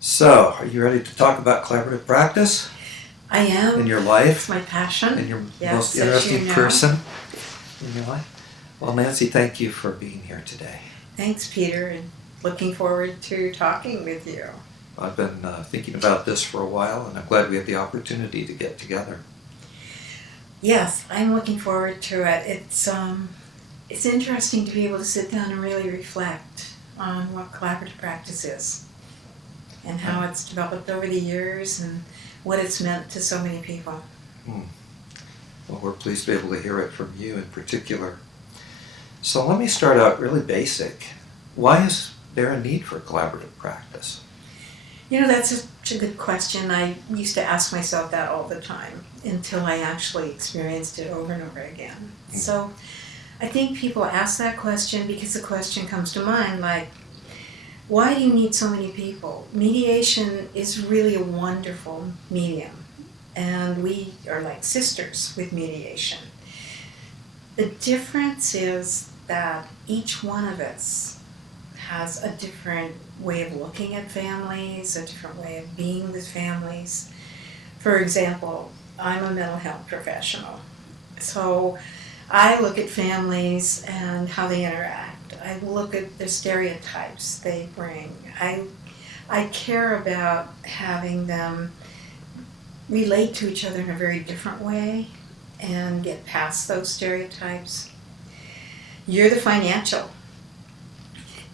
So, are you ready to talk about collaborative practice I am. in your life? It's my passion. And your Yes, most as interesting you know. person in your life? Well, Nancy, thank you for being here today. Thanks, Peter, and looking forward to talking with you. I've been thinking about this for a while, and I'm glad we have the opportunity to get together. Yes, I'm looking forward to it. It's interesting to be able to sit down and really reflect on what collaborative practice is and how it's developed over the years and what it's meant to so many people. Well, we're pleased to be able to hear it from you in particular. So let me start out really basic. Why is there a need for collaborative practice? You know, that's such a good question. I used to ask myself that all the time until I actually experienced it over and over again. So I think people ask that question because the question comes to mind like, why do you need so many people? Mediation is really a wonderful medium, and we are like sisters with mediation. The difference is that each one of us has a different way of looking at families, a different way of being with families. For example, I'm a mental health professional, so I look at families and how they interact. I look at the stereotypes they bring. I care about having them relate to each other in a very different way and get past those stereotypes. You're the financial.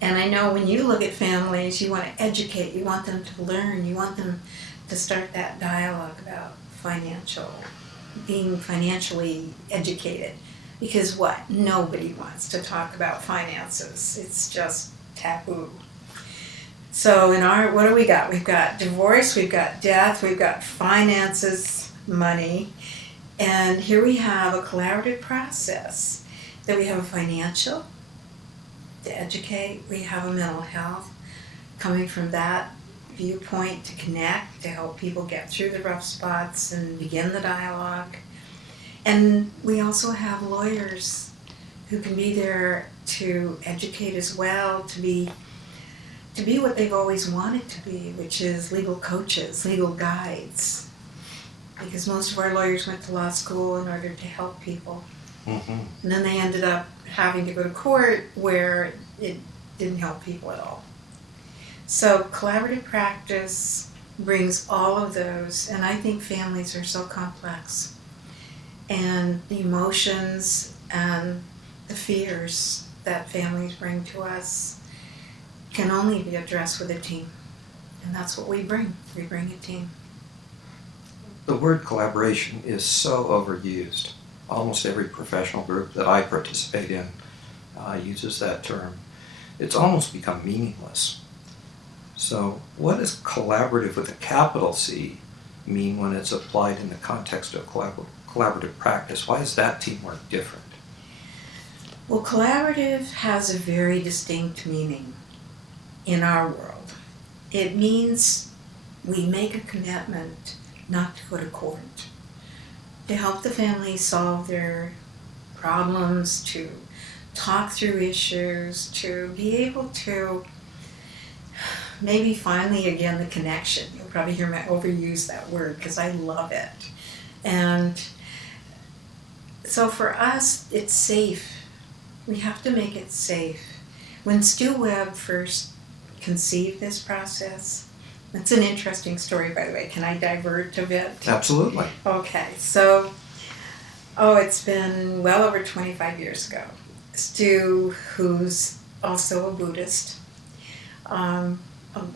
And I know when you look at families, you want to educate, you want them to learn, you want them to start that dialogue about being financially educated. Because what? Nobody wants to talk about finances. It's just taboo. So what do we got? We've got divorce, we've got death, we've got finances, money, and here we have a collaborative process. That we have a financial to educate, we have a mental health, coming from that viewpoint to connect, to help people get through the rough spots and begin the dialogue. And we also have lawyers who can be there to educate as well, to be what they've always wanted to be, which is legal coaches, legal guides. Because most of our lawyers went to law school in order to help people. Mm-hmm. And then they ended up having to go to court where it didn't help people at all. So collaborative practice brings all of those, and I think families are so complex. And the emotions and the fears that families bring to us can only be addressed with a team. And that's what we bring. We bring a team. The word collaboration is so overused. Almost every professional group that I participate in uses that term. It's almost become meaningless. So what does collaborative with a capital C mean when it's applied in the context of collaborative practice? Why is that teamwork different? Well, collaborative has a very distinct meaning in our world. It means we make a commitment not to go to court, to help the family solve their problems, to talk through issues, to be able to maybe finally again the connection. You'll probably hear me overuse that word because I love it. And so for us, it's safe. We have to make it safe. When Stu Webb first conceived this process, it's an interesting story, by the way. Can I divert a bit? Absolutely. Okay, so, it's been well over 25 years ago. Stu, who's also a Buddhist, a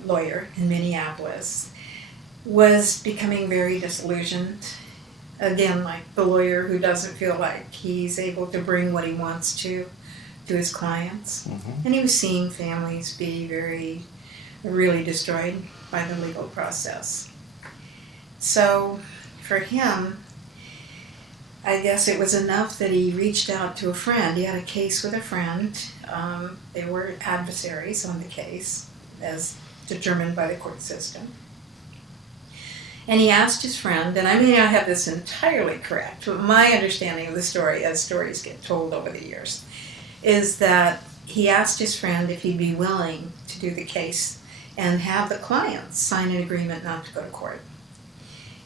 lawyer in Minneapolis, was becoming very disillusioned. Again, like the lawyer who doesn't feel like he's able to bring what he wants to his clients. Mm-hmm. And he was seeing families be really destroyed by the legal process. So for him, I guess it was enough that he reached out to a friend. He had a case with a friend. They were adversaries on the case as determined by the court system. And he asked his friend, and I may not have this entirely correct, but my understanding of the story, as stories get told over the years, is that he asked his friend if he'd be willing to do the case and have the clients sign an agreement not to go to court.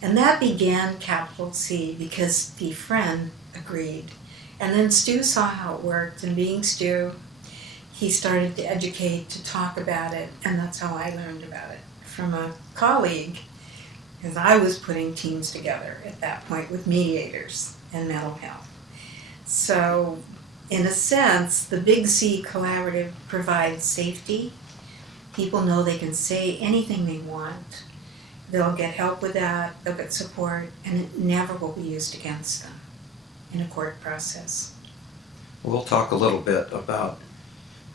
And that began capital C because the friend agreed. And then Stu saw how it worked, and being Stu, he started to educate, to talk about it, and that's how I learned about it from a colleague, because I was putting teams together at that point with mediators and mental health. So, in a sense, the Big C Collaborative provides safety. People know they can say anything they want. They'll get help with that, they'll get support, and it never will be used against them in a court process. We'll talk a little bit about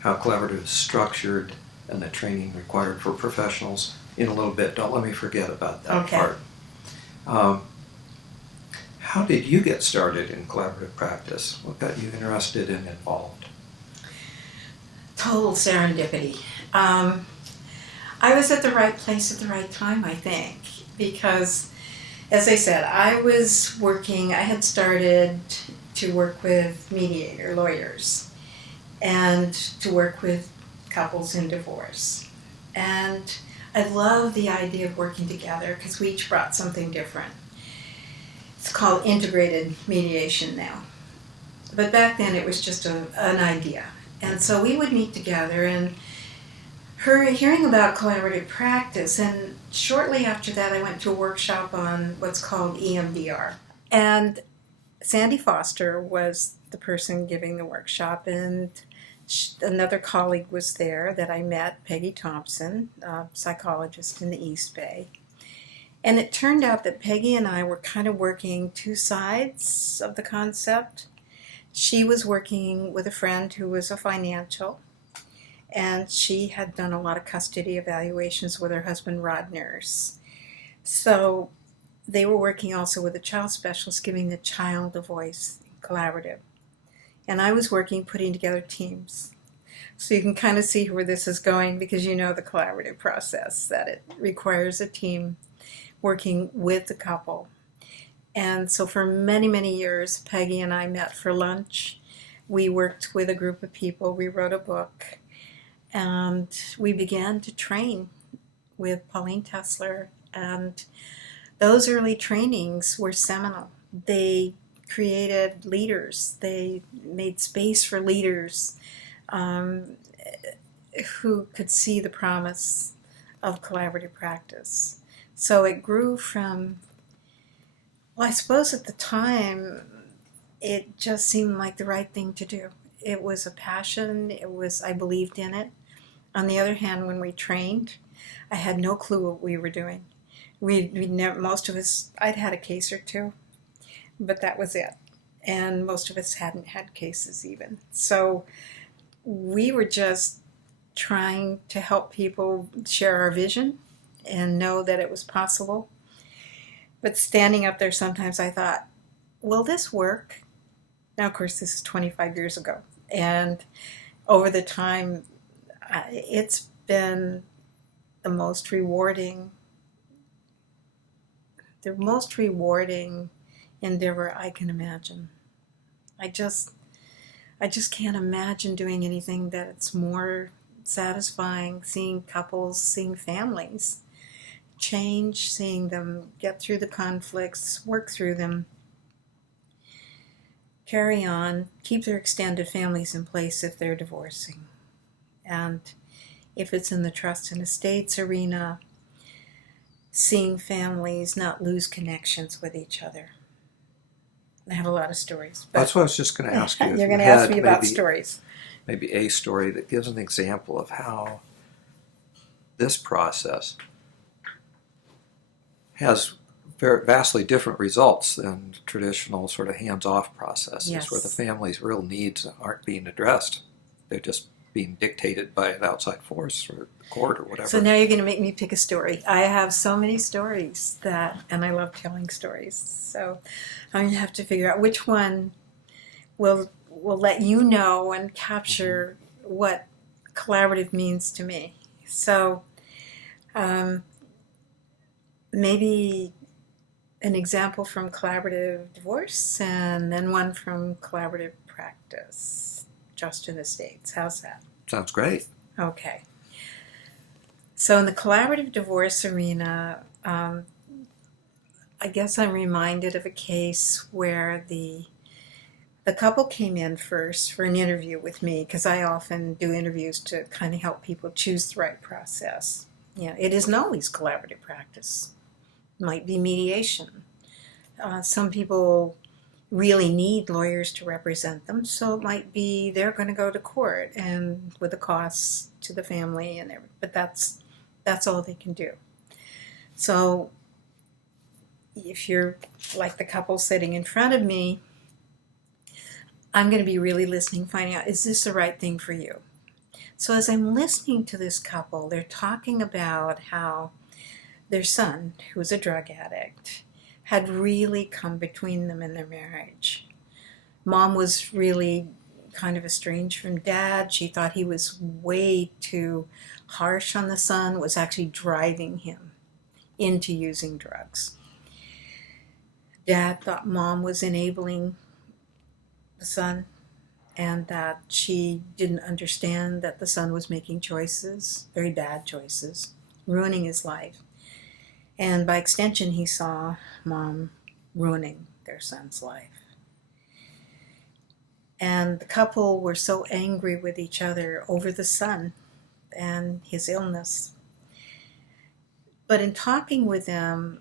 how collaborative is structured and the training required for professionals in a little bit. Don't let me forget about that part. How did you get started in collaborative practice? What got you interested and involved? Total serendipity. I was at the right place at the right time, I think, because, as I said, I had started to work with mediator lawyers and to work with couples in divorce. And I love the idea of working together because we each brought something different. It's called integrated mediation now. But back then it was just an idea. And so we would meet together, and hearing about collaborative practice, and shortly after that I went to a workshop on what's called EMDR. And Sandy Foster was the person giving the workshop, and another colleague was there that I met, Peggy Thompson, a psychologist in the East Bay. And it turned out that Peggy and I were kind of working two sides of the concept. She was working with a friend who was a financial, and she had done a lot of custody evaluations with her husband, Rod Nurse. So they were working also with a child specialist, giving the child a voice, collaborative. And I was working, putting together teams. So you can kind of see where this is going, because you know the collaborative process, that it requires a team working with the couple. And so for many, many years, Peggy and I met for lunch. We worked with a group of people. We wrote a book. And we began to train with Pauline Tesler. And those early trainings were seminal. They created leaders. They made space for leaders who could see the promise of collaborative practice. So it grew from, well, I suppose at the time, it just seemed like the right thing to do. It was a passion. I believed in it. On the other hand, when we trained, I had no clue what we were doing. We never, most of us, I'd had a case or two, but that was it. And most of us hadn't had cases even. So we were just trying to help people share our vision and know that it was possible. But standing up there, sometimes I thought, will this work? Now, of course, this is 25 years ago. And over the time, it's been the most rewarding endeavor I can imagine. I just can't imagine doing anything that's more satisfying, seeing couples, seeing families change, seeing them get through the conflicts, work through them, carry on, keep their extended families in place if they're divorcing. And if it's in the trust and estates arena, seeing families not lose connections with each other. I have a lot of stories. That's what I was just going to ask you. You're going to ask me about stories. Maybe a story that gives an example of how this process has vastly different results than traditional sort of hands-off processes, yes, where the family's real needs aren't being addressed. They're just being dictated by an outside force or the court or whatever. So now you're going to make me pick a story. I have so many stories and I love telling stories. So I'm going to have to figure out which one will let you know and capture what collaborative means to me. So maybe an example from collaborative divorce and then one from collaborative practice, just in the States. How's that? Sounds great. Okay. So in the collaborative divorce arena, I guess I'm reminded of a case where the couple came in first for an interview with me, because I often do interviews to kind of help people choose the right process. It isn't always collaborative practice. It might be mediation. Some people really need lawyers to represent them, so it might be they're going to go to court and with the costs to the family and everything. But that's all they can do. So if you're like the couple sitting in front of me, I'm going to be really listening, finding out, is this the right thing for you? So as I'm listening to this couple, they're talking about how their son, who was a drug addict, had really come between them in their marriage. Mom was really kind of estranged from dad. She thought he was way too harsh on the son, was actually driving him into using drugs. Dad thought mom was enabling the son, and that she didn't understand that the son was making choices, very bad choices, ruining his life. And by extension, he saw mom ruining their son's life. And the couple were so angry with each other over the son and his illness. But in talking with them,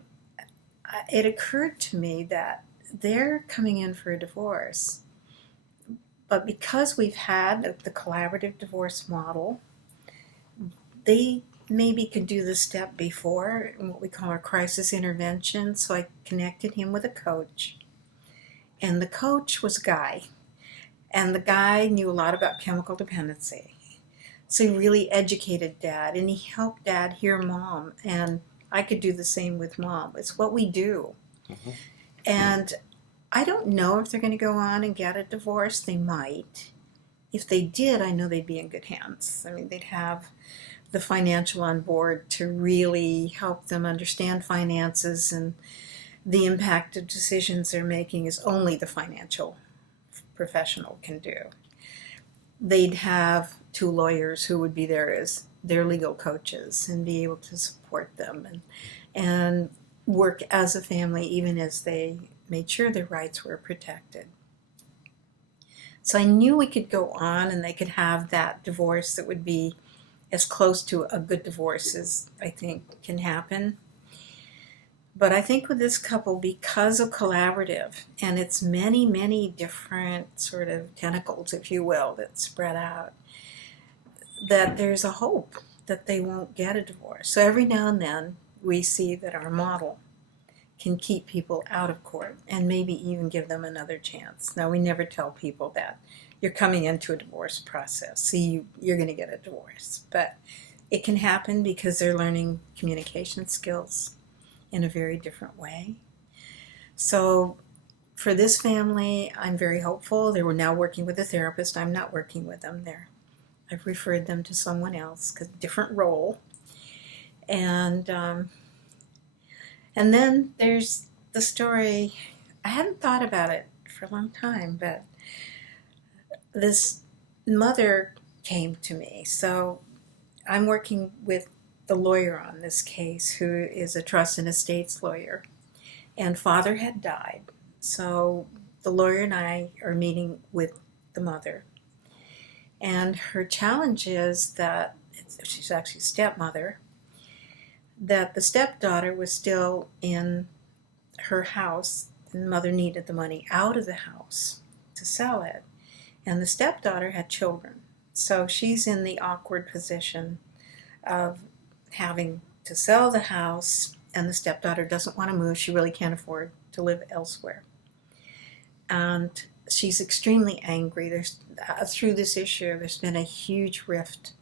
it occurred to me that they're coming in for a divorce. But because we've had the collaborative divorce model, they maybe could do the step before, what we call our crisis intervention. So I connected him with a coach. And the coach was a guy. And the guy knew a lot about chemical dependency. So he really educated dad, and he helped dad hear mom. And I could do the same with mom. It's what we do. Mm-hmm. And I don't know if they're going to go on and get a divorce. They might. If they did, I know they'd be in good hands. I mean, they'd have the financial on board to really help them understand finances, and the impact of decisions they're making is only the financial professional can do. They'd have 2 lawyers who would be there as their legal coaches and be able to support them and work as a family, even as they made sure their rights were protected. So I knew we could go on and they could have that divorce that would be as close to a good divorce as I think can happen. But I think with this couple, because of collaborative and its many, many different sort of tentacles, if you will, that spread out, that there's a hope that they won't get a divorce. So every now and then we see that our model can keep people out of court and maybe even give them another chance. Now, we never tell people that you're coming into a divorce process, so you're going to get a divorce. But it can happen because they're learning communication skills in a very different way. So for this family, I'm very hopeful. They were now working with a therapist. I'm not working with them there. I've referred them to someone else, because different role. And then there's the story. I hadn't thought about it for a long time, but this mother came to me. So I'm working with the lawyer on this case, who is a trust and estates lawyer. And father had died. So the lawyer and I are meeting with the mother. And her challenge is that, she's actually a stepmother, that the stepdaughter was still in her house, and the mother needed the money out of the house to sell it. And the stepdaughter had children. So she's in the awkward position of having to sell the house, and the stepdaughter doesn't want to move. She really can't afford to live elsewhere. And she's extremely angry. Through this issue, there's been a huge rift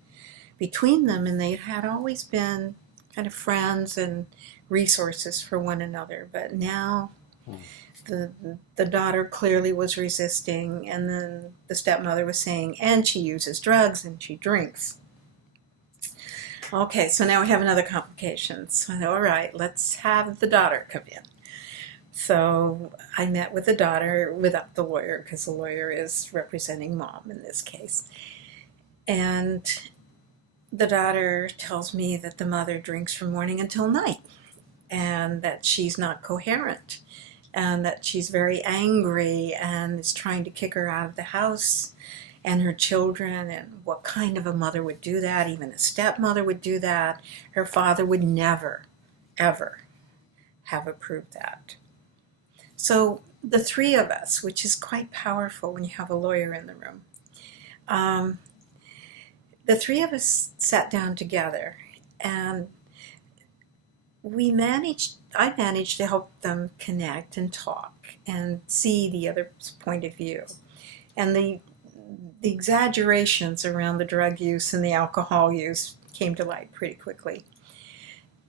between them, and they had always been kind of friends and resources for one another. But now the daughter clearly was resisting, and then the stepmother was saying, and she uses drugs and she drinks. Okay, so now we have another complication. So I thought, all right, let's have the daughter come in. So I met with the daughter without the lawyer, because the lawyer is representing mom in this case. And the daughter tells me that the mother drinks from morning until night and that she's not coherent and that she's very angry and is trying to kick her out of the house and her children, and what kind of a mother would do that. Even a stepmother would do that. Her father would never, ever have approved that. So the three of us, which is quite powerful when you have a lawyer in the room, the three of us sat down together, and I managed to help them connect and talk and see the other point of view. And the exaggerations around the drug use and the alcohol use came to light pretty quickly.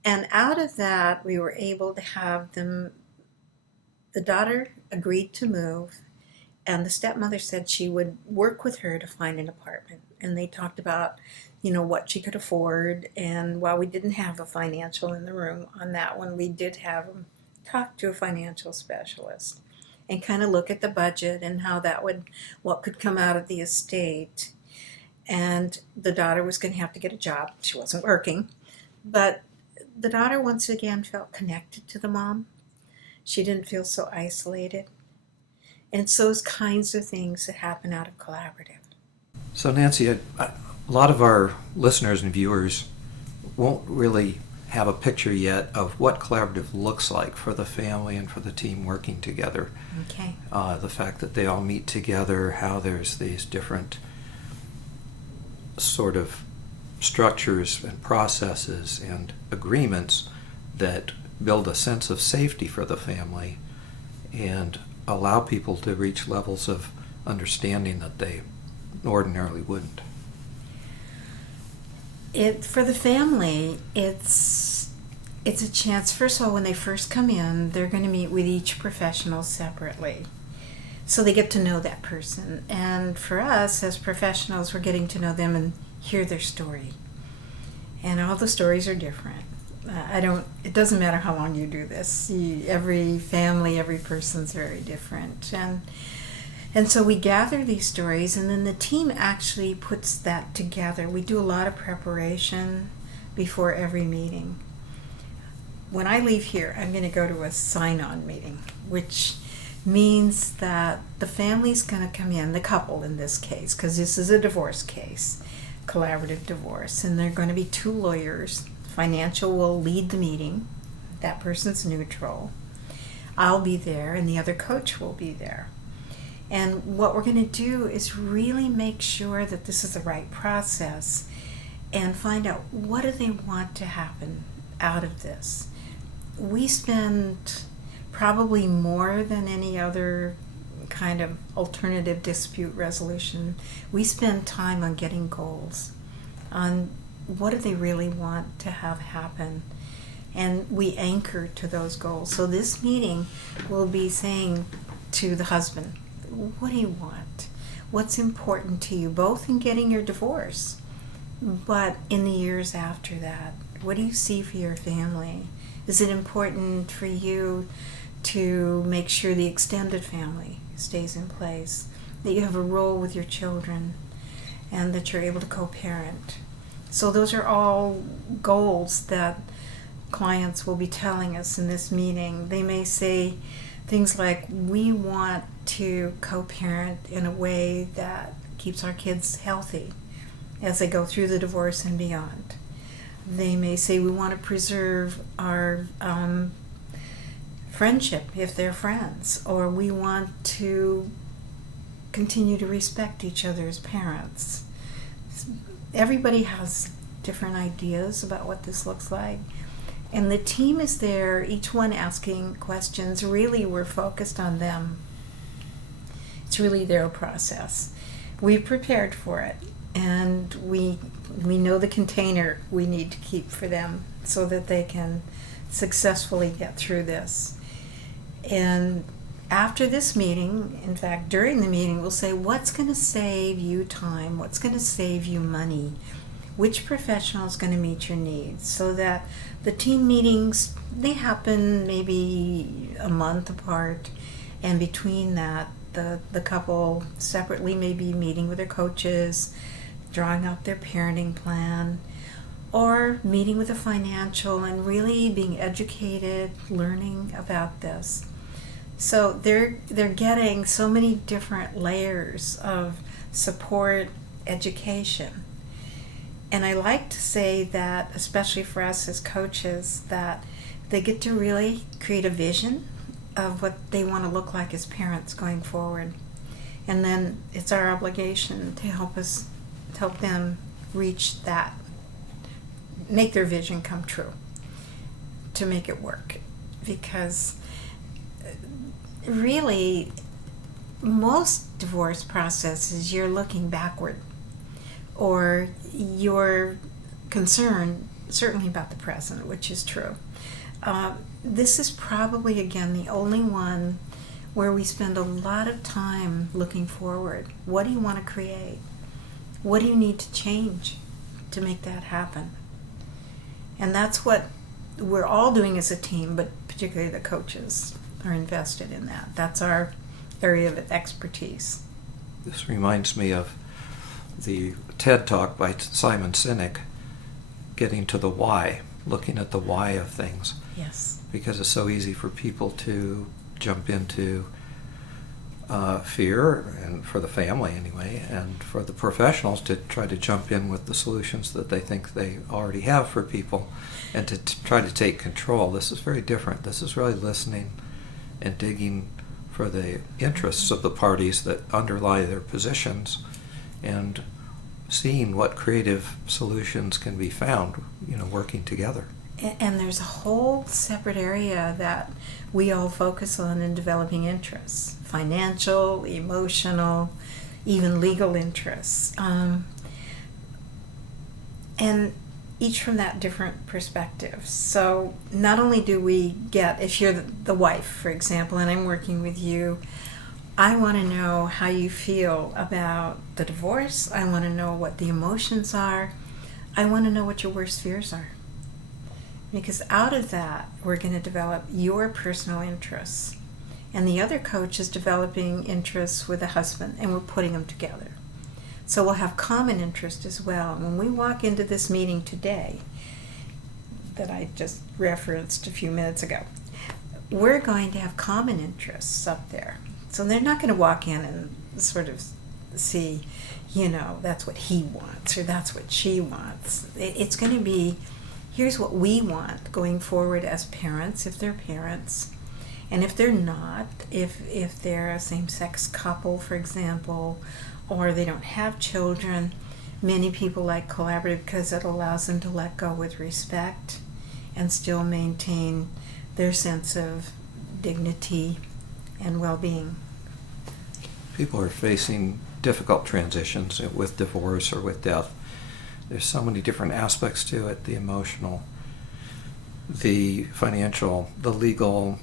And out of that, we were able to have them, the daughter agreed to move, and the stepmother said she would work with her to find an apartment. And they talked about, what she could afford. And while we didn't have a financial in the room on that one, we did have them talk to a financial specialist and kind of look at the budget and what could come out of the estate. And the daughter was going to have to get a job. She wasn't working, but the daughter once again felt connected to the mom. She didn't feel so isolated. And it's those kinds of things that happen out of collaborative. So Nancy, a lot of our listeners and viewers won't really have a picture yet of what collaborative looks like for the family and for the team working together. Okay. The fact that they all meet together, how there's these different sort of structures and processes and agreements that build a sense of safety for the family and allow people to reach levels of understanding that they ordinarily wouldn't. For the family, it's a chance. First of all, when they first come in, they're going to meet with each professional separately. So they get to know that person. And for us as professionals, we're getting to know them and hear their story. And all the stories are different. It doesn't matter how long you do this. Every family, every person's very different. And so we gather these stories, and then the team actually puts that together. We do a lot of preparation before every meeting. When I leave here, I'm going to go to a sign-on meeting, which means that the family's going to come in, the couple in this case, because this is a divorce case, collaborative divorce, and there are going to be two lawyers. Financial will lead the meeting. That person's neutral. I'll be there, and the other coach will be there. And what we're going to do is really make sure that this is the right process and find out what do they want to happen out of this. We spend probably more than any other kind of alternative dispute resolution. We spend time on getting goals, on what do they really want to have happen. And we anchor to those goals. So this meeting will be saying to the husband, what do you want? What's important to you, both in getting your divorce, but in the years after that? What do you see for your family? Is it important for you to make sure the extended family stays in place, that you have a role with your children, and that you're able to co-parent? So those are all goals that clients will be telling us in this meeting. They may say things like, we want to co-parent in a way that keeps our kids healthy as they go through the divorce and beyond. They may say, we want to preserve our friendship if they're friends, or we want to continue to respect each other as parents. Everybody has different ideas about what this looks like. And the team is there, each one asking questions. Really, we're focused on them. It's really their process. We've prepared for it, and we know the container we need to keep for them so that they can successfully get through this. And after this meeting, in fact, during the meeting, we'll say, what's going to save you time? What's going to save you money? Which professional is going to meet your needs? So that the team meetings, they happen maybe a month apart, and between that, the couple separately may be meeting with their coaches, drawing out their parenting plan, or meeting with a financial and really being educated, learning about this. So they're getting so many different layers of support, education. And I like to say that, especially for us as coaches, that they get to really create a vision of what they want to look like as parents going forward. And then it's our obligation to help them reach that, make their vision come true, to make it work. Because really, most divorce processes, you're looking backward, or you're concerned certainly about the present, which is true. This is probably, again, the only one where we spend a lot of time looking forward. What do you want to create? What do you need to change to make that happen? And that's what we're all doing as a team, but particularly the coaches are invested in that. That's our area of expertise. This reminds me of the TED Talk by Simon Sinek, getting to the why, looking at the why of things. Yes. Because it's so easy for people to jump into fear, and for the family anyway, and for the professionals to try to jump in with the solutions that they think they already have for people, and to try to take control. This is very different. This is really listening and digging for the interests of the parties that underlie their positions, and seeing what creative solutions can be found, working together. And there's a whole separate area that we all focus on in developing interests: financial, emotional, even legal interests. And each from that different perspective. So not only do we get, if you're the wife, for example, and I'm working with you, I want to know how you feel about the divorce. I want to know what the emotions are. I want to know what your worst fears are. Because out of that, we're going to develop your personal interests. And the other coach is developing interests with the husband, and we're putting them together. So we'll have common interest as well. And when we walk into this meeting today, that I just referenced a few minutes ago, we're going to have common interests up there. So they're not going to walk in and sort of see, that's what he wants or that's what she wants. It's going to be, here's what we want going forward as parents, if they're parents. And if they're not, if they're a same-sex couple, for example, or they don't have children, many people like collaborative because it allows them to let go with respect and still maintain their sense of dignity and well-being. People are facing difficult transitions with divorce or with death. There's so many different aspects to it: the emotional, the financial, the legal,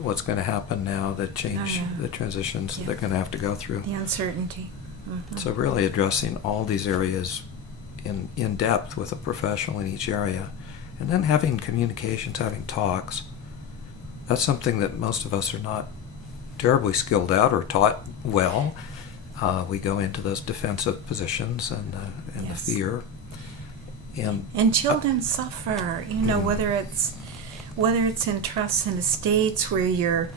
what's going to happen now, the change, the transitions that they're going to have to go through. The uncertainty. Mm-hmm. So really addressing all these areas in depth with a professional in each area. And then having communications, having talks. That's something that most of us are not terribly skilled at or taught well. We go into those defensive positions and the fear. And children suffer, whether it's in trusts and estates where you're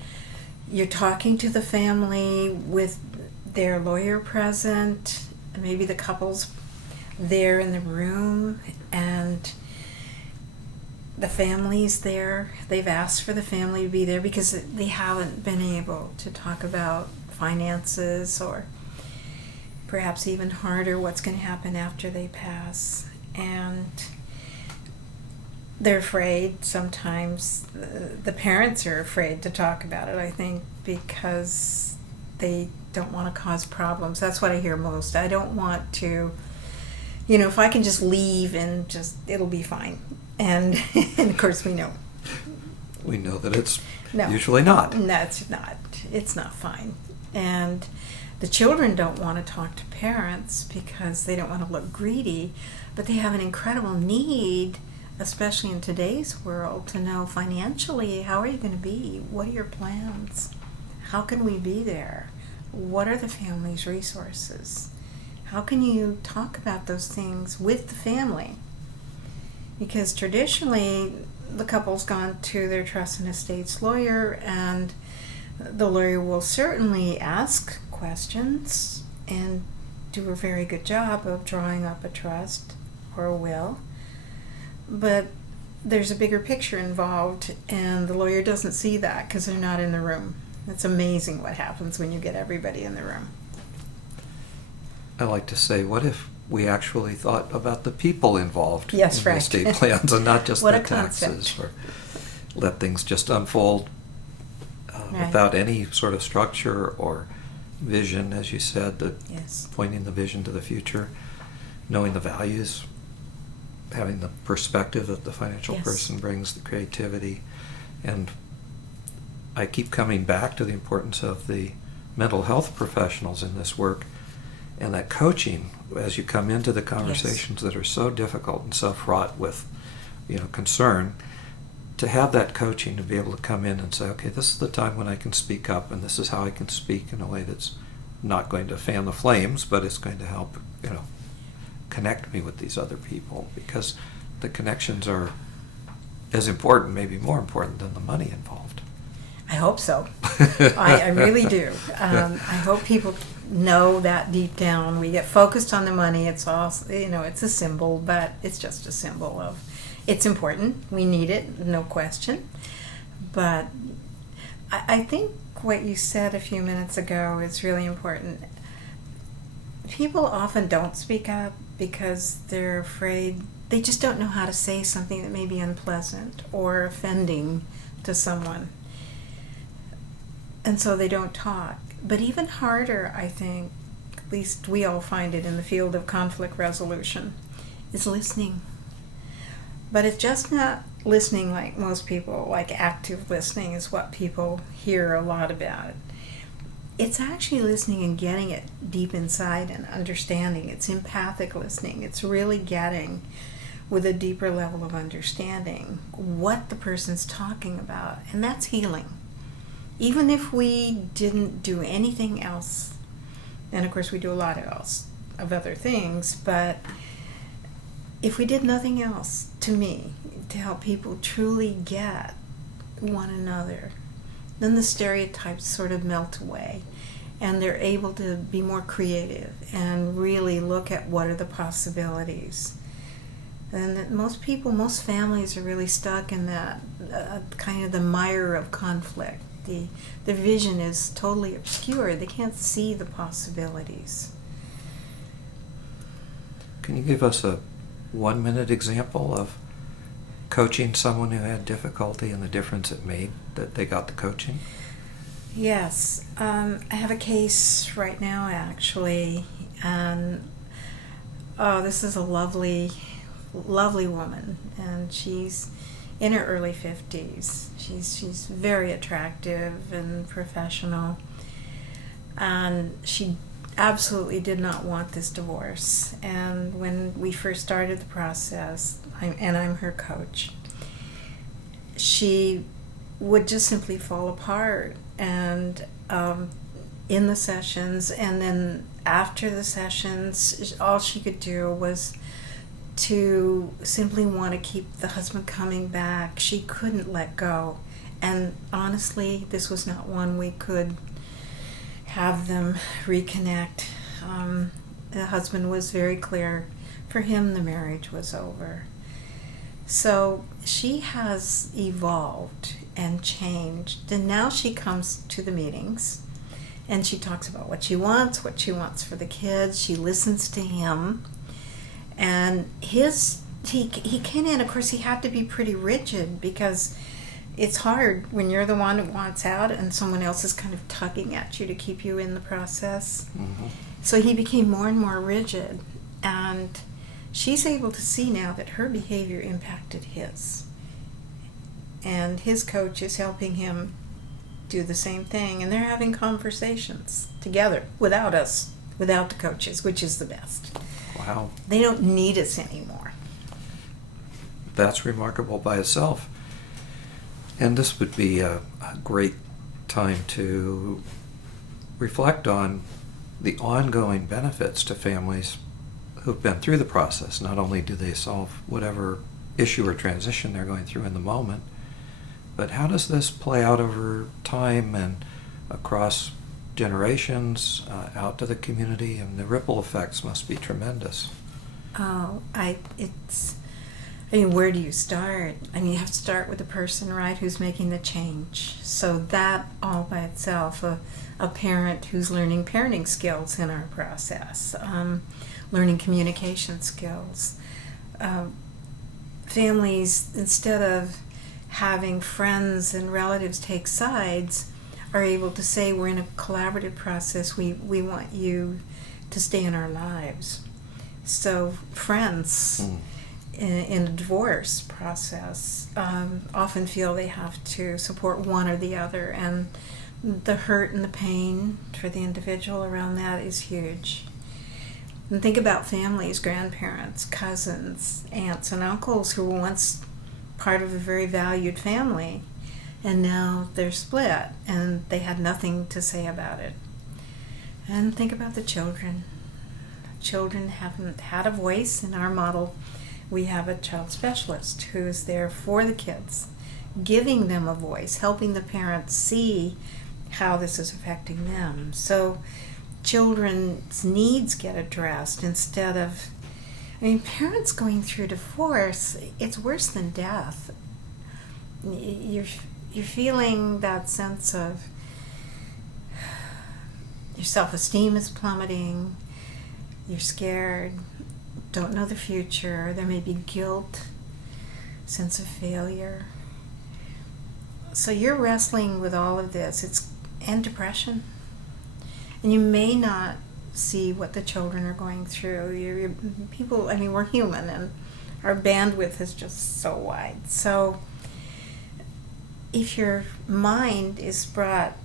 talking to the family with their lawyer present, maybe the couple's there in the room, and the family's there. They've asked for the family to be there because they haven't been able to talk about finances, or perhaps even harder, what's going to happen after they pass. And they're afraid sometimes. The parents are afraid to talk about it, I think, because they don't want to cause problems. That's what I hear most. I don't want to, if I can just leave and it'll be fine. And of course we know. We know that it's usually not. No, it's not. It's not fine. And the children don't want to talk to parents because they don't want to look greedy, but they have an incredible need, especially in today's world, to know financially, how are you going to be? What are your plans? How can we be there? What are the family's resources? How can you talk about those things with the family? Because traditionally, the couple's gone to their trust and estates lawyer, and the lawyer will certainly ask questions and do a very good job of drawing up a trust or a will. But there's a bigger picture involved, and the lawyer doesn't see that because they're not in the room. It's amazing what happens when you get everybody in the room. I like to say, what if we actually thought about the people involved Yes, in Frank. the estate plans and not just What the a concept. taxes, or let things just unfold Right. without any sort of structure or vision, as you said, Yes. pointing the vision to the future, knowing the values, having the perspective that the financial Yes. person brings, the creativity. And I keep coming back to the importance of the mental health professionals in this work, and that coaching as you come into the conversations that are so difficult and so fraught with, concern, to have that coaching, to be able to come in and say, okay, this is the time when I can speak up, and this is how I can speak in a way that's not going to fan the flames, but it's going to help, connect me with these other people, because the connections are as important, maybe more important than the money involved. I hope so. I really do. I hope people know that deep down. We get focused on the money. It's all, it's a symbol, but it's just a symbol of, it's important. We need it, no question. But I think what you said a few minutes ago is really important. People often don't speak up because they're afraid. They just don't know how to say something that may be unpleasant or offending to someone. And so they don't talk. But even harder, I think, at least we all find it in the field of conflict resolution, is listening. But it's just not listening like most people, like active listening is what people hear a lot about. It's actually listening and getting it deep inside and understanding. It's empathic listening. It's really getting, with a deeper level of understanding, what the person's talking about. And that's healing. Even if we didn't do anything else, and of course we do a lot of other things, but if we did nothing else, to me, to help people truly get one another, then the stereotypes sort of melt away, and they're able to be more creative and really look at what are the possibilities. And that most families are really stuck in that kind of the mire of conflict. The vision is totally obscured. They can't see the possibilities. Can you give us a 1-minute example of coaching someone who had difficulty and the difference it made that they got the coaching? Yes. I have a case right now, actually, and this is a lovely, lovely woman, and she's in her early 50s. She's very attractive and professional, and she absolutely did not want this divorce. And when we first started the process, I'm her coach, she would just simply fall apart, and in the sessions, and then after the sessions, all she could do was to simply want to keep the husband coming back. She couldn't let go. And honestly, this was not one we could have them reconnect. The husband was very clear. For him, the marriage was over. So she has evolved and changed. And now she comes to the meetings and she talks about what she wants for the kids. She listens to him. And he came in, of course, he had to be pretty rigid because it's hard when you're the one who wants out and someone else is kind of tugging at you to keep you in the process. Mm-hmm. So he became more and more rigid, and she's able to see now that her behavior impacted his. And his coach is helping him do the same thing, and they're having conversations together without us, without the coaches, which is the best. Wow. They don't need us anymore. That's remarkable by itself. And this would be a great time to reflect on the ongoing benefits to families who've been through the process. Not only do they solve whatever issue or transition they're going through in the moment, but how does this play out over time and across generations, out to the community? And the ripple effects must be tremendous. Where do you start? You have to start with the person, right, who's making the change. So that all by itself, a parent who's learning parenting skills in our process, learning communication skills. Families, instead of having friends and relatives take sides, are able to say, we're in a collaborative process, we want you to stay in our lives. So friends in a divorce process often feel they have to support one or the other, and the hurt and the pain for the individual around that is huge. And think about families, grandparents, cousins, aunts, and uncles who were once part of a very valued family, and now they're split and they had nothing to say about it. And think about the children. Children haven't had a voice. In our model, we have a child specialist who is there for the kids, giving them a voice, helping the parents see how this is affecting them. So children's needs get addressed instead of, parents going through divorce, it's worse than death. You're feeling that sense of your self-esteem is plummeting, you're scared, don't know the future, there may be guilt, sense of failure. So you're wrestling with all of this, and depression. And you may not see what the children are going through. People, we're human, and our bandwidth is just so wide. So if your mind is brought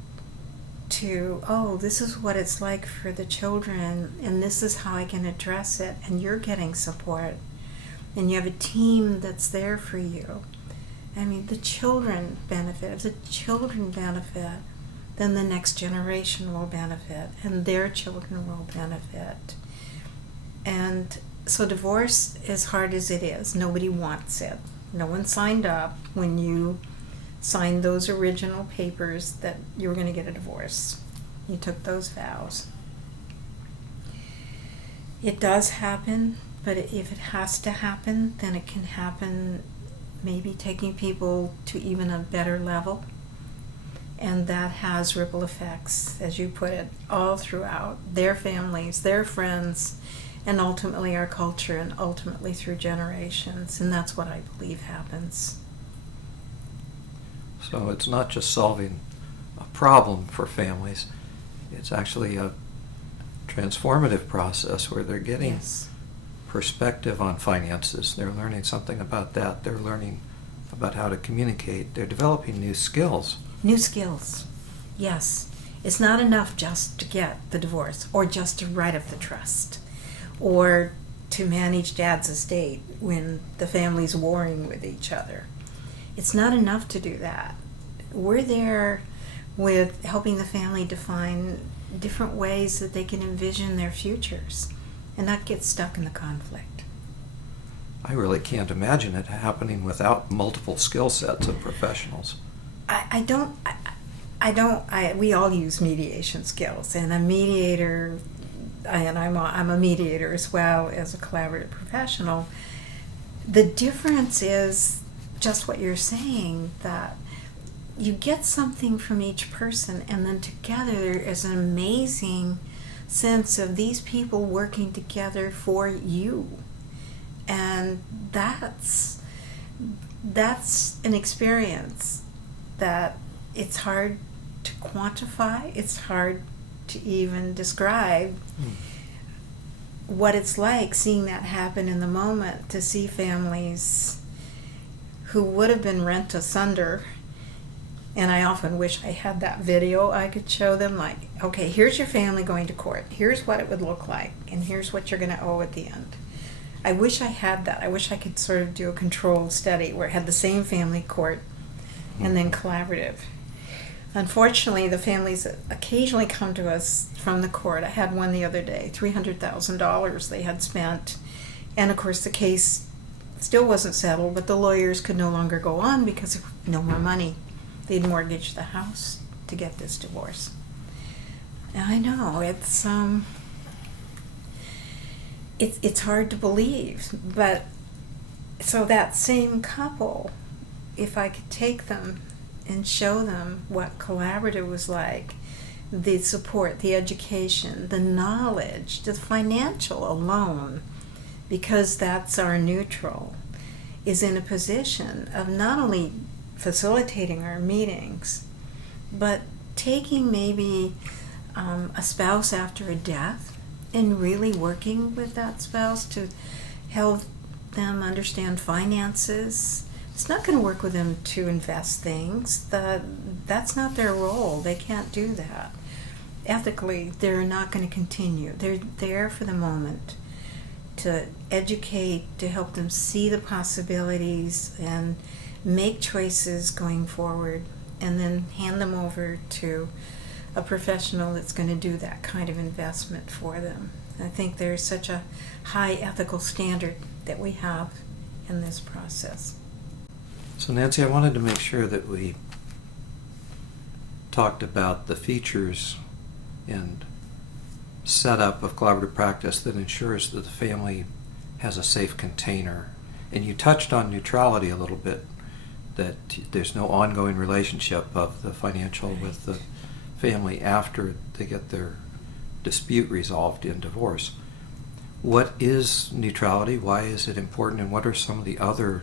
to, this is what it's like for the children, and this is how I can address it, and you're getting support, and you have a team that's there for you. The children benefit. If the children benefit, then the next generation will benefit, and their children will benefit. And so divorce, as hard as it is, nobody wants it. No one signed up when you signed those original papers that you were going to get a divorce. You took those vows. It does happen, but if it has to happen, then it can happen maybe taking people to even a better level. And that has ripple effects, as you put it, all throughout their families, their friends, and ultimately our culture, and ultimately through generations. And that's what I believe happens. So it's not just solving a problem for families, it's actually a transformative process where they're getting perspective on finances. They're learning something about that. They're learning about how to communicate. They're developing new skills. New skills, yes. It's not enough just to get the divorce, or just to write up the trust, or to manage Dad's estate when the family's warring with each other. It's not enough to do that. We're there with helping the family define different ways that they can envision their futures and not get stuck in the conflict. I really can't imagine it happening without multiple skill sets of professionals. We all use mediation skills, and a mediator, and I'm a mediator as well as a collaborative professional. The difference is just what you're saying, that you get something from each person, and then together there is an amazing sense of these people working together for you. And that's an experience that it's hard to quantify, it's hard to even describe what it's like seeing that happen in the moment, to see families who would have been rent asunder. And I often wish I had that video I could show them, like, okay, here's your family going to court, here's what it would look like, and here's what you're going to owe at the end. I wish I had that. I wish I could sort of do a controlled study where it had the same family court and then collaborative. Unfortunately, the families occasionally come to us from the court. I had one the other day, $300,000 they had spent. And of course, the case still wasn't settled, but the lawyers could no longer go on because of no more money. They'd mortgaged the house to get this divorce. And I know, it's hard to believe, but so that same couple, if I could take them and show them what collaborative was like, the support, the education, the knowledge, the financial alone, because that's our neutral, is in a position of not only facilitating our meetings, but taking maybe a spouse after a death and really working with that spouse to help them understand finances. It's not going to work with them to invest things. That's not their role. They can't do that. Ethically, they're not going to continue. They're there for the moment to educate, to help them see the possibilities and make choices going forward, and then hand them over to a professional that's going to do that kind of investment for them. I think there's such a high ethical standard that we have in this process. So Nancy, I wanted to make sure that we talked about the features and setup of collaborative practice that ensures that the family has a safe container. And you touched on neutrality a little bit, that there's no ongoing relationship of the financial with the family after they get their dispute resolved in divorce. What is neutrality? Why is it important? And what are some of the other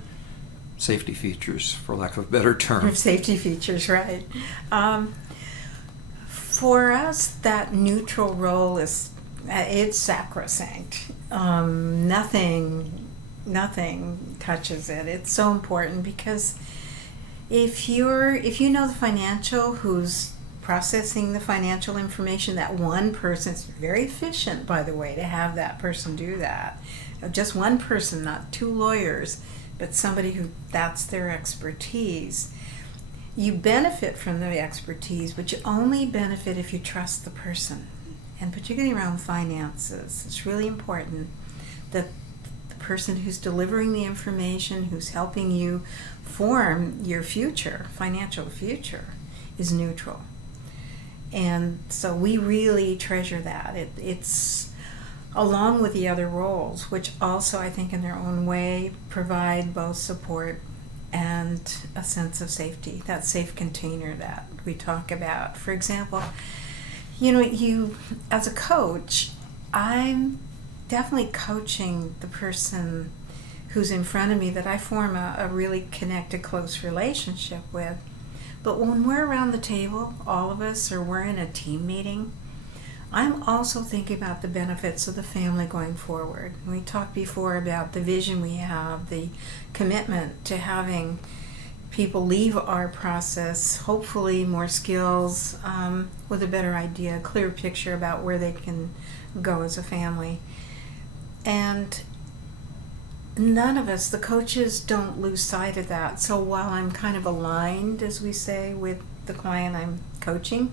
safety features, for lack of a better term? Safety features, right. For us, that neutral role it's sacrosanct. Nothing touches it. It's so important because if you know the financial, who's processing the financial information, that one person, it's very efficient, by the way, to have that person do that. Just one person, not two lawyers, but somebody who that's their expertise. You benefit from the expertise, but you only benefit if you trust the person. And particularly around finances, it's really important that the person who's delivering the information, who's helping you form your future, financial future, is neutral. And so we really treasure that. It's along with the other roles, which also I think in their own way provide both support and a sense of safety, that safe container that we talk about. For example, you as a coach, I'm definitely coaching the person who's in front of me that I form a really connected, close relationship with. But when we're around the table, all of us, or we're in a team meeting, I'm also thinking about the benefits of the family going forward. We talked before about the vision we have, the commitment to having people leave our process, hopefully more skills, with a better idea, a clear picture about where they can go as a family. And none of us, the coaches, don't lose sight of that. So while I'm kind of aligned, as we say, with the client I'm coaching,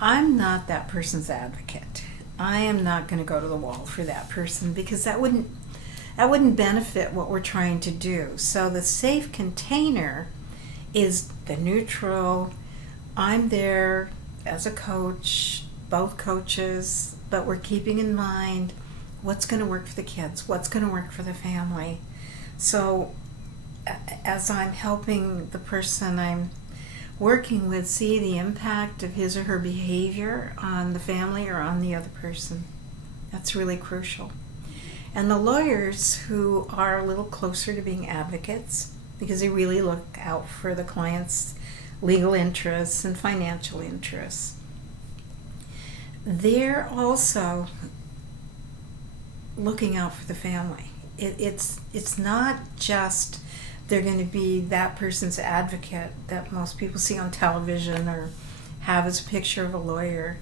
I'm not that person's advocate. I am not going to go to the wall for that person because that wouldn't benefit what we're trying to do. So the safe container is the neutral. I'm there as a coach, both coaches, but we're keeping in mind what's going to work for the kids, what's going to work for the family. So as I'm helping the person I'm working with see the impact of his or her behavior on the family or on the other person, that's really crucial. And the lawyers who are a little closer to being advocates, because they really look out for the client's legal interests and financial interests, they're also looking out for the family. It's not just they're going to be that person's advocate that most people see on television or have as a picture of a lawyer.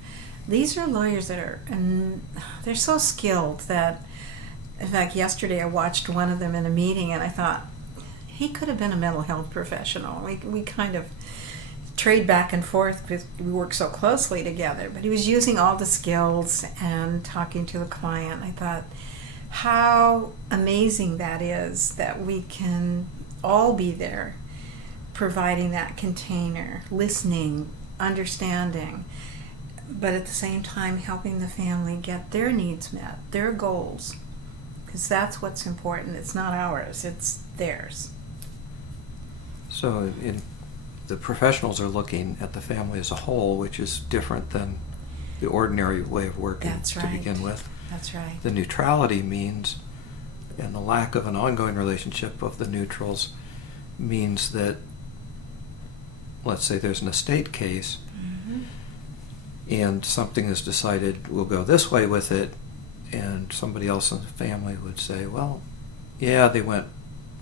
These are lawyers that are, and they're so skilled that, in fact, yesterday I watched one of them in a meeting and I thought, he could have been a mental health professional. We kind of trade back and forth because we work so closely together. But he was using all the skills and talking to the client. I thought, how amazing that is that we can all be there providing that container, listening, understanding, but at the same time helping the family get their needs met, their goals, because that's what's important. It's not ours, it's theirs. So the professionals are looking at the family as a whole, which is different than the ordinary way of working. That's to right. begin with. That's right. The neutrality means, and the lack of an ongoing relationship of the neutrals means that, let's say there's an estate case, Mm-hmm. and something is decided, we'll go this way with it, and somebody else in the family would say, well, yeah, they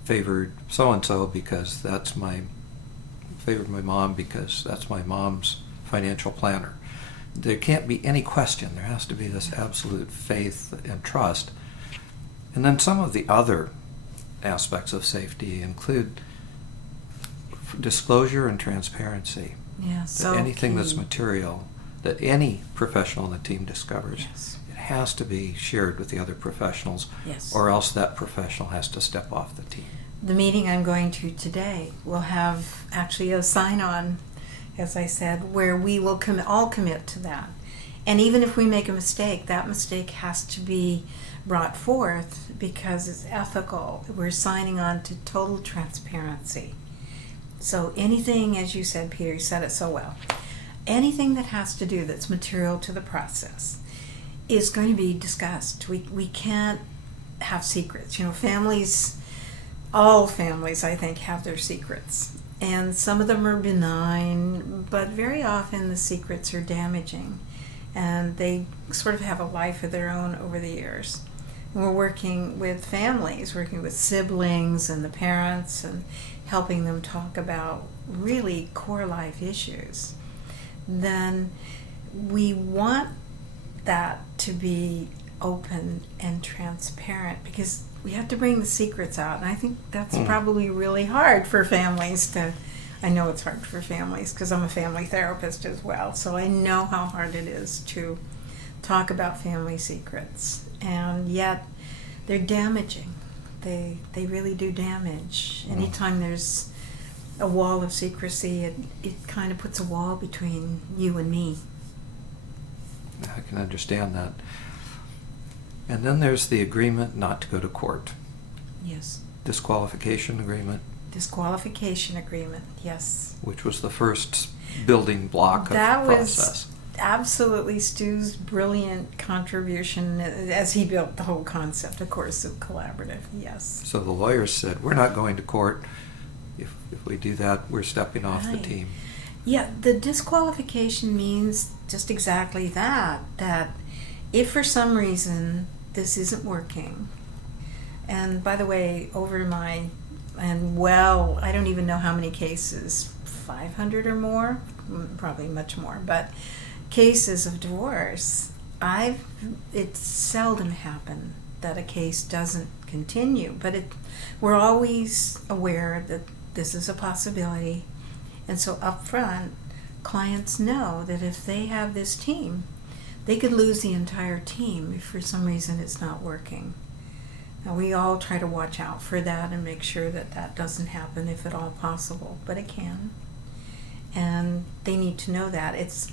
favored so-and-so because favored my mom because that's my mom's financial planner. There can't be any question. There has to be this absolute faith and trust. And then some of the other aspects of safety include disclosure and transparency. Yeah, so Anything that's key. material that any professional in the team discovers, Yes. it has to be shared with the other professionals, Yes. or else that professional has to step off the team. The meeting I'm going to today will have actually a sign-on, as I said, where we will all commit to that. And even if we make a mistake, that mistake has to be brought forth because it's ethical. We're signing on to total transparency. So anything, as you said, Peter, you said it so well, anything that has to do that's material to the process is going to be discussed. We can't have secrets. Families, all families, I think, have their secrets. And some of them are benign, but very often the secrets are damaging. And they sort of have a life of their own over the years. And we're working with families, working with siblings and the parents, and helping them talk about really core life issues. Then we want that to be open and transparent because we have to bring the secrets out. And I think that's probably really hard for families to, I know it's hard for families because I'm a family therapist as well. So I know how hard it is to talk about family secrets. And yet they're damaging. They really do damage. Anytime there's a wall of secrecy, it kind of puts a wall between you and me. I can understand that. And then there's the agreement not to go to court. Yes. Disqualification agreement. Disqualification agreement, yes. Which was the first building block of the process. Was absolutely Stu's brilliant contribution as he built the whole concept, of course, of collaborative, yes. So the lawyers said, we're not going to court. If we do that, we're stepping off the Right. team. Yeah, the disqualification means just exactly that if for some reason this isn't working, and by the way, I don't even know how many cases, 500 or more, probably much more, but cases of divorce, it's seldom happened that a case doesn't continue, but we're always aware that this is a possibility. And so up front, clients know that if they have this team, they could lose the entire team if for some reason it's not working. Now we all try to watch out for that and make sure that that doesn't happen if at all possible, but it can. And they need to know that. It's,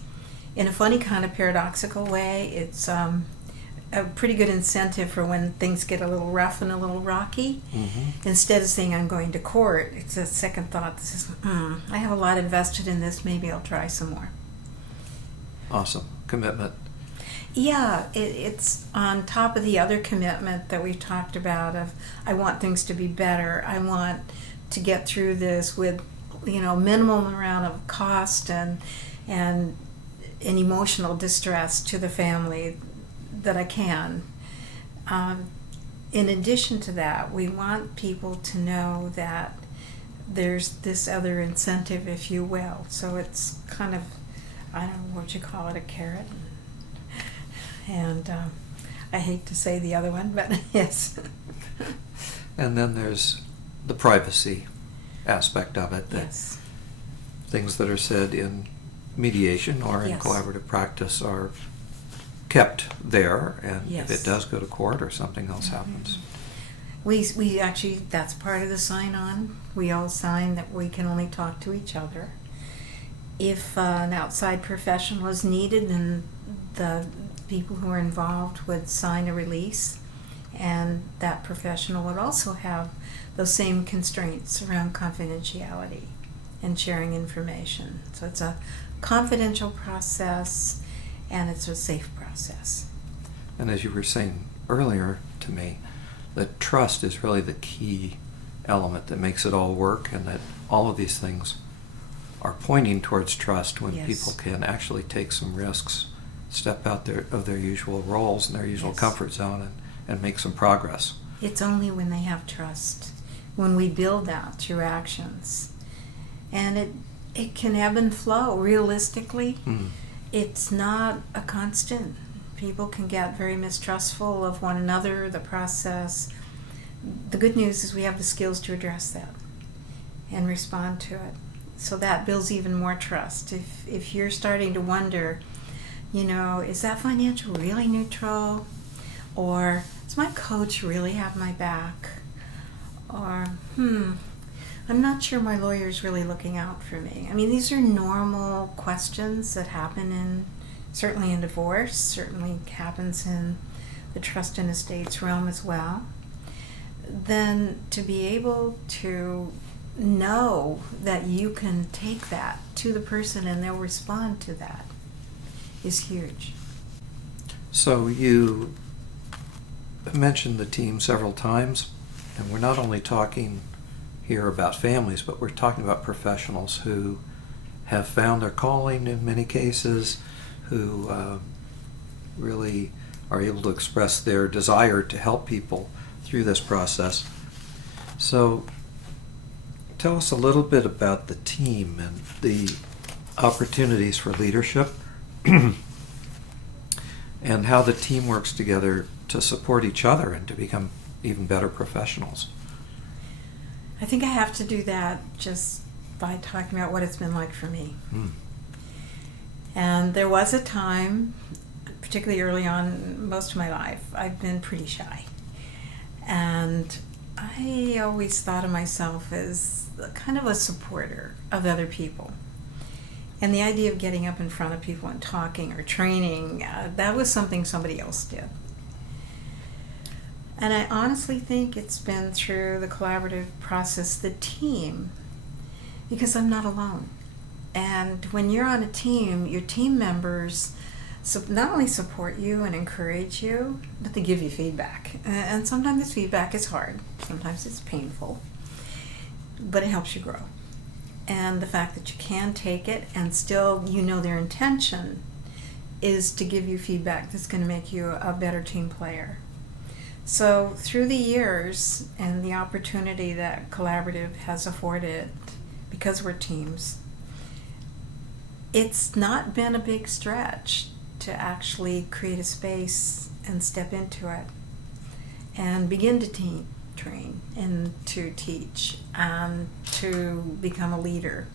in a funny kind of paradoxical way, it's a pretty good incentive for when things get a little rough and a little rocky. Mm-hmm. Instead of saying I'm going to court, it's a second thought that says, I have a lot invested in this, maybe I'll try some more. Awesome. Commitment. Yeah, it's on top of the other commitment that we've talked about of I want things to be better. I want to get through this with minimum amount of cost and emotional distress to the family that I can. In addition to that, we want people to know that there's this other incentive, if you will. So it's kind of, I don't know what you call it, a carrot. And I hate to say the other one, but yes. And then there's the privacy aspect of it. That Yes. things that are said in mediation or in Yes. collaborative practice are kept there, and if Yes. it does go to court or something else happens. We actually, that's part of the sign-on. We all sign that we can only talk to each other. If an outside professional is needed, then the people who are involved would sign a release, and that professional would also have those same constraints around confidentiality and sharing information. So it's a confidential process, and it's a safe process. And as you were saying earlier to me, that trust is really the key element that makes it all work, and that all of these things are pointing towards trust when Yes. people can actually take some risks, step out of their usual roles and their usual Yes. comfort zone, and make some progress. It's only when they have trust, when we build that through actions. And it can ebb and flow. Realistically, it's not a constant. People can get very mistrustful of one another, the process. The good news is we have the skills to address that and respond to it. So that builds even more trust. If you're starting to wonder, is that financial really neutral? Or does my coach really have my back? Or, I'm not sure my lawyer's really looking out for me. I mean, these are normal questions that happen certainly in divorce, certainly happens in the trust and estates realm as well. Then to be able to know that you can take that to the person and they'll respond to that is huge. So you mentioned the team several times, and we're not only talking here about families, but we're talking about professionals who have found their calling in many cases, who really are able to express their desire to help people through this process. So tell us a little bit about the team and the opportunities for leadership and how the team works together to support each other and to become even better professionals. I think I have to do that just by talking about what it's been like for me. And there was a time, particularly early on in most of my life, I've been pretty shy. And I always thought of myself as kind of a supporter of other people. And the idea of getting up in front of people and talking or training, that was something somebody else did. And I honestly think it's been through the collaborative process, the team, because I'm not alone. And when you're on a team, your team members not only support you and encourage you, but they give you feedback. And sometimes this feedback is hard. Sometimes it's painful. But it helps you grow. And the fact that you can take it and still their intention is to give you feedback that's going to make you a better team player. So through the years and the opportunity that collaborative has afforded, because we're teams, it's not been a big stretch to actually create a space and step into it and begin to train and to teach and to become a leader.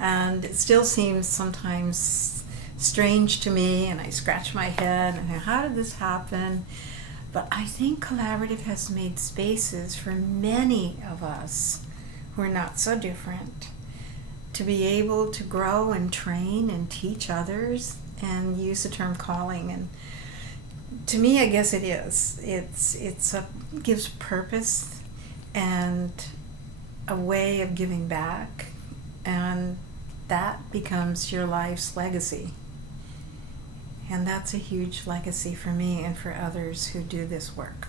And it still seems sometimes strange to me, and I scratch my head and how did this happen? But I think collaborative has made spaces for many of us who are not so different to be able to grow and train and teach others and use the term calling. And to me, I guess it is. It gives purpose and a way of giving back, and that becomes your life's legacy. And that's a huge legacy for me and for others who do this work.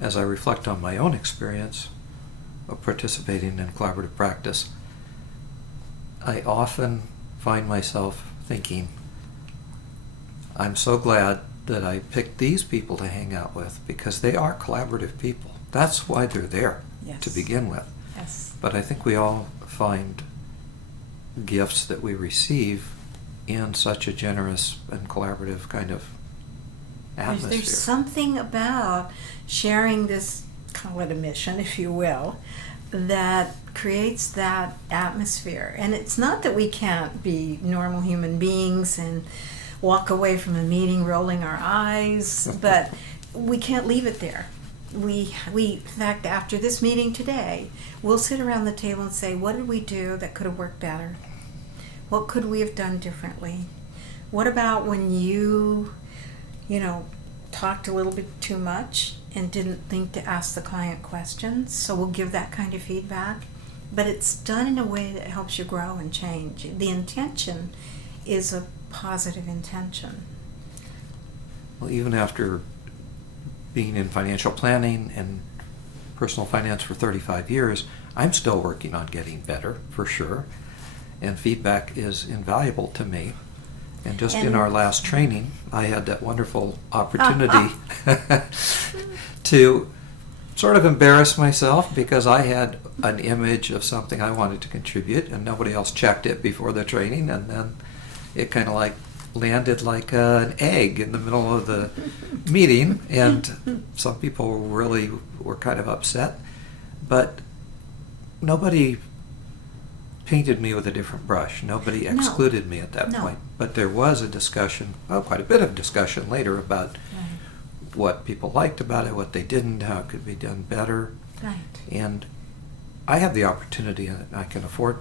As I reflect on my own experience of participating in collaborative practice, I often find myself thinking, I'm so glad that I picked these people to hang out with, because they are collaborative people. That's why they're there to begin with. Yes. But I think we all find gifts that we receive in such a generous and collaborative kind of atmosphere. There's something about sharing this, call it a mission, if you will, that creates that atmosphere. And it's not that we can't be normal human beings and walk away from a meeting rolling our eyes, but we can't leave it there. We in fact, after this meeting today, we'll sit around the table and say, what did we do that could have worked better? What could we have done differently? What about when you talked a little bit too much and didn't think to ask the client questions? So we'll give that kind of feedback. But it's done in a way that helps you grow and change. The intention is a positive intention. Well, even after being in financial planning and personal finance for 35 years, I'm still working on getting better, for sure. And feedback is invaluable to me. And just in our last training, I had that wonderful opportunity to sort of embarrass myself because I had an image of something I wanted to contribute and nobody else checked it before the training, and then it kind of like landed like an egg in the middle of the meeting, and some people really were kind of upset, but nobody painted me with a different brush. Nobody excluded me at that point. But there was a discussion, quite a bit of discussion later about what people liked about it, what they didn't, how it could be done better. Right. And I have the opportunity, and I can afford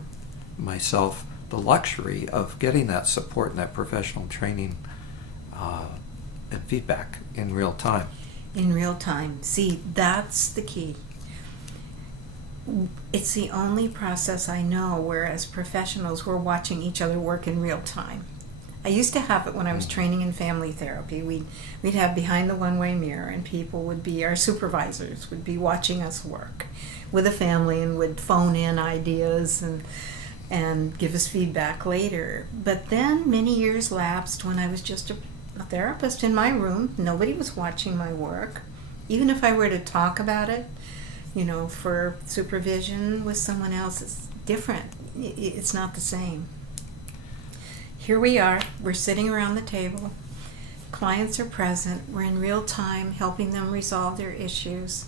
myself the luxury of getting that support and that professional training and feedback in real time. In real time. See, that's the key. It's the only process I know where as professionals we're watching each other work in real time. I used to have it when I was training in family therapy. We'd have behind the one-way mirror, and people would be, our supervisors would be watching us work with a family and would phone in ideas and give us feedback later. But then many years lapsed when I was just a therapist in my room. Nobody was watching my work. Even if I were to talk about it, for supervision with someone else, it's different. It's not the same. Here we are, we're sitting around the table, clients are present, we're in real time helping them resolve their issues.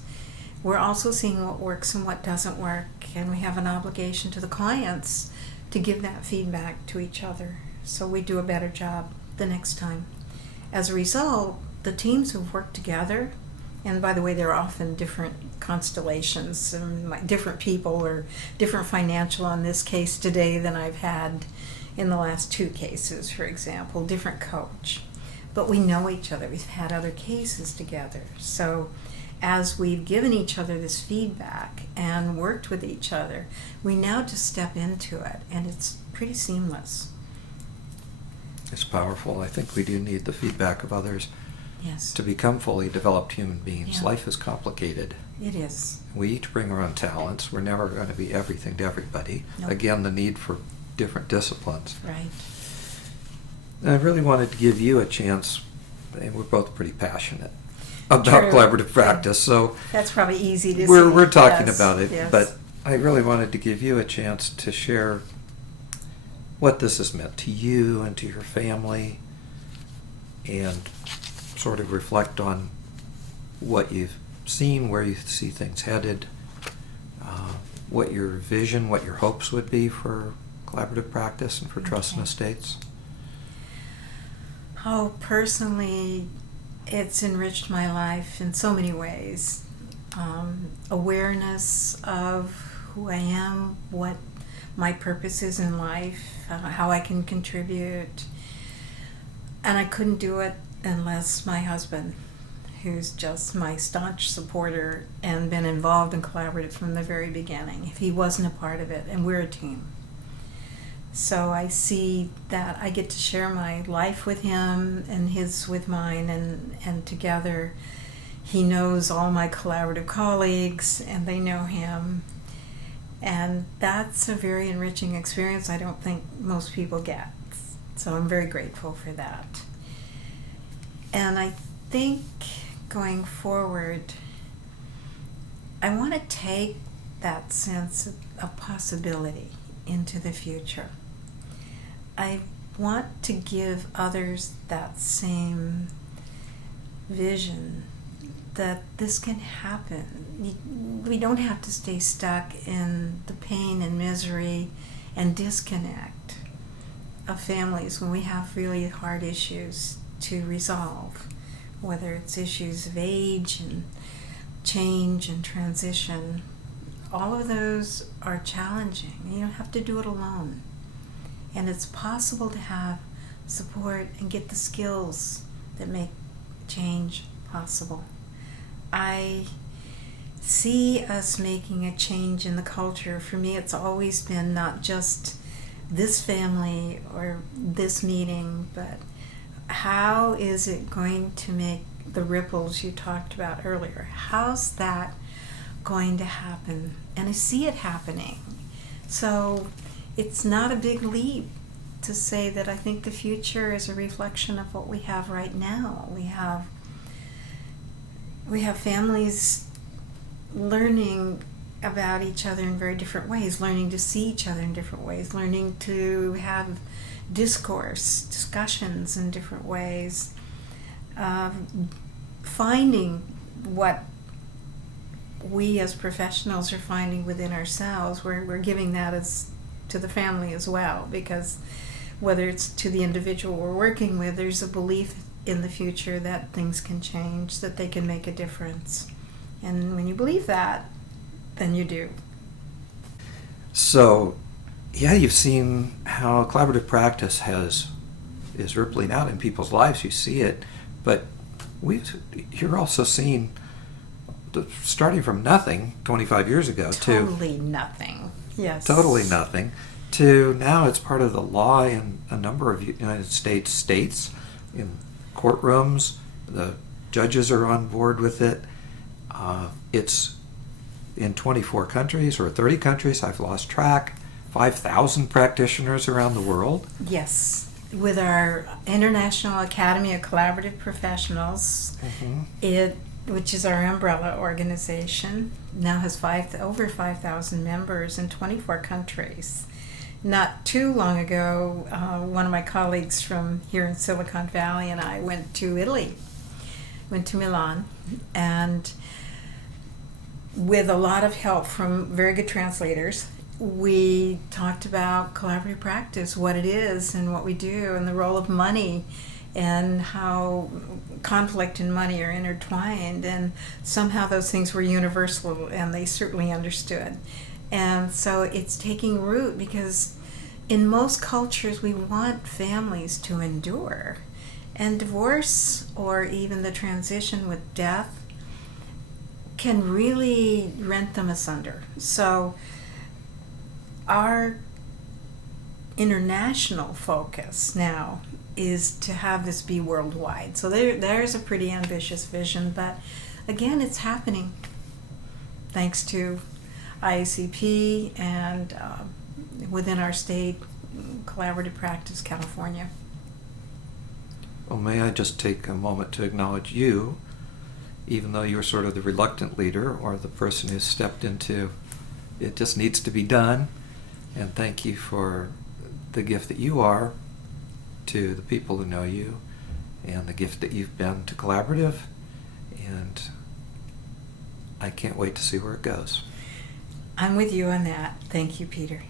We're also seeing what works and what doesn't work, and we have an obligation to the clients to give that feedback to each other so we do a better job the next time. As a result, the teams who've worked together, and by the way, they're often different constellations, different people or different financial on this case today than I've had in the last 2 cases, for example, different coach. But we know each other. We've had other cases together. So as we've given each other this feedback and worked with each other, we now just step into it, and it's pretty seamless. It's powerful. I think we do need the feedback of others. Yes. To become fully developed human beings. Yeah. Life is complicated. It is. We each bring our own talents. We're never going to be everything to everybody. Nope. Again, the need for different disciplines. Right. And I really wanted to give you a chance, and we're both pretty passionate about True. collaborative practice, so That's probably easy to we're see. talking Yes, about it, yes. but I really wanted to give you a chance to share what this has meant to you and to your family, and sort of reflect on what you've seen, where you see things headed, what your vision, what your hopes would be for collaborative practice and for trust and estates. Oh, personally, it's enriched my life in so many ways. Awareness of who I am, what my purpose is in life, how I can contribute. And I couldn't do it unless my husband, who's just my staunch supporter and been involved in collaborative from the very beginning, if he wasn't a part of it, and we're a team. So I see that I get to share my life with him and his with mine, and together he knows all my collaborative colleagues and they know him. And that's a very enriching experience I don't think most people get. So I'm very grateful for that. And I think going forward, I want to take that sense of possibility into the future. I want to give others that same vision that this can happen. We don't have to stay stuck in the pain and misery and disconnect of families when we have really hard issues to resolve, whether it's issues of age and change and transition. All of those are challenging. You don't have to do it alone. And it's possible to have support and get the skills that make change possible. I see us making a change in the culture. For me, it's always been not just this family or this meeting, but how is it going to make the ripples you talked about earlier? How's that going to happen? And I see it happening. So it's not a big leap to say that I think the future is a reflection of what we have right now. We have families learning about each other in very different ways, learning to see each other in different ways, learning to have discussions in different ways, finding what we as professionals are finding within ourselves. We're giving that as to the family as well, because whether it's to the individual we're working with, there's a belief in the future that things can change, that they can make a difference. And when you believe that, then you do. So, yeah, you've seen how collaborative practice is rippling out in people's lives. You see it, but you're also seeing starting from nothing 25 years ago totally nothing. Yes. Totally nothing to now it's part of the law in a number of United States in courtrooms. The judges are on board with it. It's in 24 countries or 30 countries. I've lost track. 5,000 practitioners around the world. Yes. With our International Academy of Collaborative Professionals, which is our umbrella organization, now has over 5,000 members in 24 countries. Not too long ago, one of my colleagues from here in Silicon Valley and I went to Italy, went to Milan, and with a lot of help from very good translators, we talked about collaborative practice, what it is and what we do, and the role of money and how conflict and money are intertwined, and somehow those things were universal and they certainly understood. And so it's taking root, because in most cultures we want families to endure, and divorce or even the transition with death can really rent them asunder. So our international focus now is to have this be worldwide. So there's a pretty ambitious vision, but again, it's happening thanks to IACP and within our state, Collaborative Practice California. Well, may I just take a moment to acknowledge you, even though you're sort of the reluctant leader or the person who stepped into it just needs to be done, and thank you for the gift that you are to the people who know you and the gift that you've been to Collaborative, and I can't wait to see where it goes. I'm with you on that. Thank you, Peter.